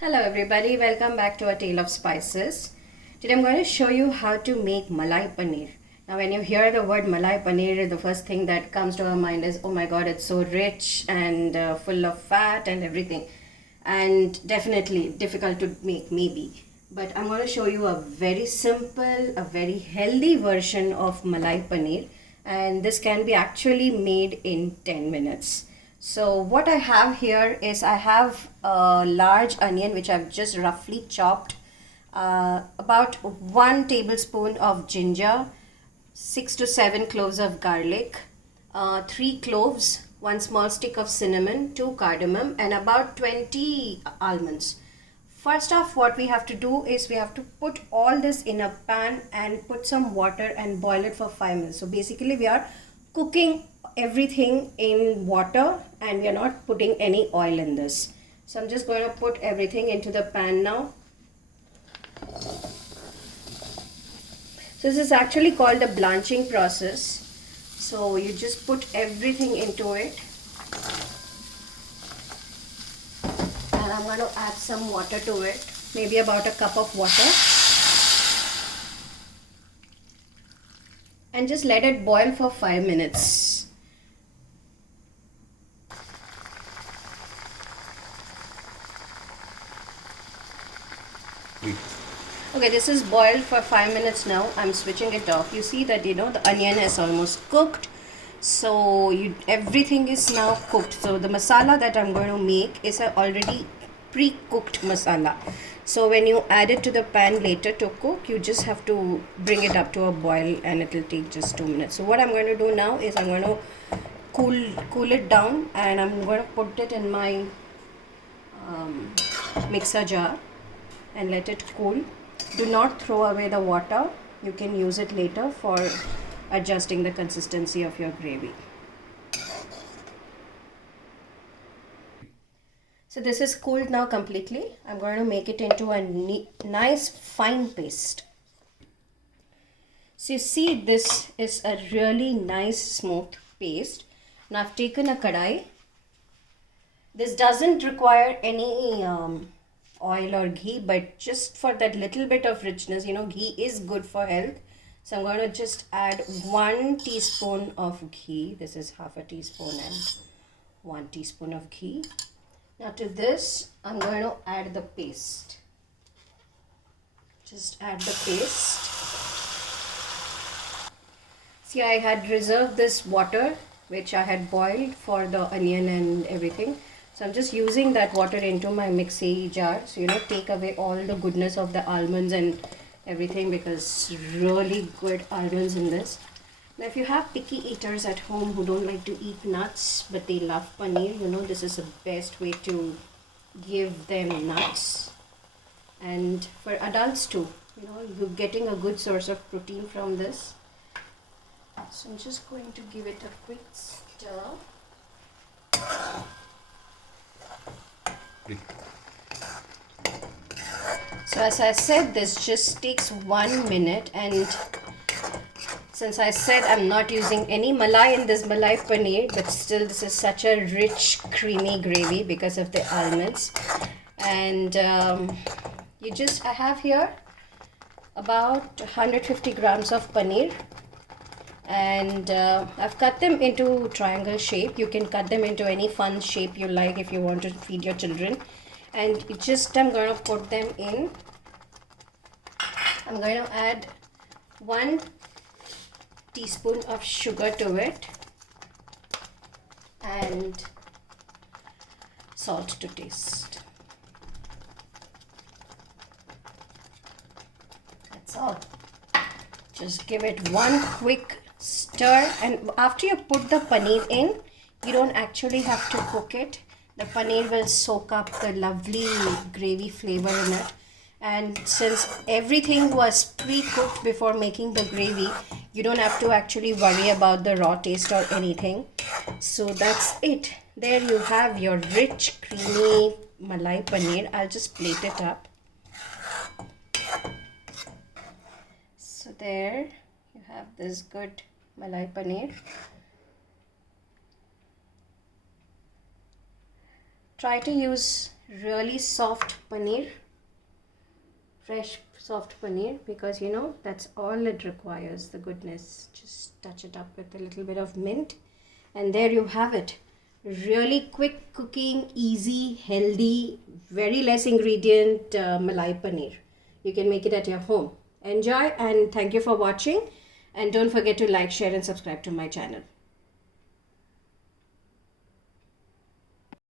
Hello everybody, welcome back to A Tale of Spices. Today I'm going to show you how to make Malai Paneer. Now when you hear the word Malai Paneer, the first thing that comes to our mind is, oh my god, it's so rich and full of fat and everything. And definitely difficult to make maybe. But I'm going to show you a very simple, a very healthy version of Malai Paneer. And this can be actually made in 10 minutes. So what I have here is I have a large onion which I've just roughly chopped, about 1 tablespoon of ginger, 6 to 7 cloves of garlic, 3 cloves, 1 small stick of cinnamon, 2 cardamom, and about 20 almonds. First off, what we have to do is we have to put all this in a pan and put some water and boil it for 5 minutes. So basically we are cooking everything in water and we are not putting any oil in this. So I'm just going to put everything into the pan now. So this is actually called the blanching process. So you just put everything into it. And I'm going to add some water to it, maybe about a cup of water. And just let it boil for 5 minutes. Okay, this is boiled for 5 minutes now. I'm switching it off. You see that the onion is almost cooked. So everything is now cooked. So the masala that I'm going to make is a already pre-cooked masala. So when you add it to the pan later to cook, you just have to bring it up to a boil and it will take just 2 minutes. So what I'm going to do now is I'm going to cool it down and I'm going to put it in my mixer jar and let it cool. Do not throw away the water. You can use it later for adjusting the consistency of your gravy. So this is cooled now completely. I'm going to make it into a nice fine paste. So you see, this is a really nice smooth paste. Now I've taken a kadai. This doesn't require any oil or ghee, but just for that little bit of richness, ghee is good for health. So I'm going to just add 1 teaspoon of ghee. This is half a teaspoon and 1 teaspoon of ghee. Now to this, I'm going to add the paste. Just add the paste. See, I had reserved this water which I had boiled for the onion and everything. So I'm just using that water into my mixie jar. So take away all the goodness of the almonds and everything, because really good almonds in this. Now if you have picky eaters at home who don't like to eat nuts but they love paneer, this is the best way to give them nuts. And for adults too, you're getting a good source of protein from this. So I'm just going to give it a quick stir. So as I said, this just takes 1 minute, and since I said I'm not using any malai in this malai paneer, but still this is such a rich creamy gravy because of the almonds. And I have here about 150 grams of paneer, and I've cut them into triangle shape. You can cut them into any fun shape you like if you want to feed your children. And I'm going to put them in. I'm going to add 1 teaspoon of sugar to it and salt to taste. That's all. Just give it 1 quick stir, and after you put the paneer in, you don't actually have to cook it. The paneer will soak up the lovely gravy flavor in it. And since everything was pre-cooked before making the gravy, you don't have to actually worry about the raw taste or anything. So that's it. There you have your rich, creamy malai paneer. I'll just plate it up. So there you have this good malai paneer. Try to use really soft paneer, fresh soft paneer, because you know that's all it requires, the goodness. Just touch it up with a little bit of mint, and there you have it. Really quick cooking, easy, healthy, very less ingredient malai paneer. You can make it at your home. Enjoy, and thank you for watching, and don't forget to like, share and subscribe to my channel.